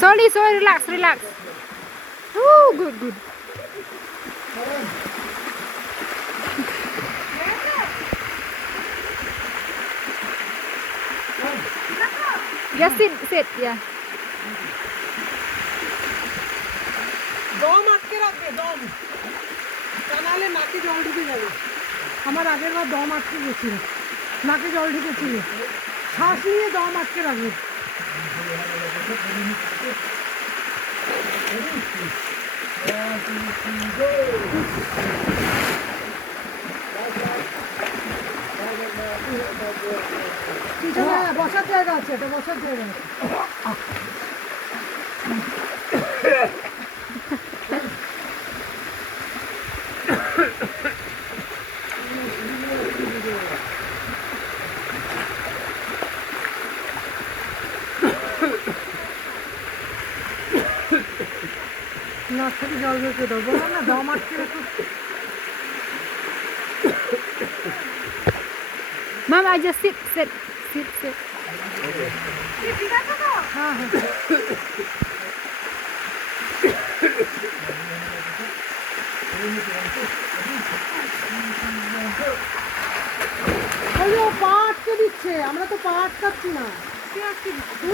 Sorry, sorry, relax, relax. Oh, good, good. Just sit, yeah. দম আটকে রাখবে, দম তা নাহলে নাকে জল ঢুকে যাবে। আমার আগের বার দম আটকে গেছিল, নাকে জল ঢুকেছিল। শ্বাস নিয়ে দম আটকে রাখবে। পিছনে বসার জায়গা আছে, এটা বসার জায়গা আছে। নাক থেকে জল বেরোতে দেবো না, দম আটকে রেখে। Mom, I just sit. হ্যাঁ হ্যাঁ। ওই যে পা আটকে দিচ্ছে, আমরা তো পা আটকাচ্ছি না। কে আটকে দিচ্ছে?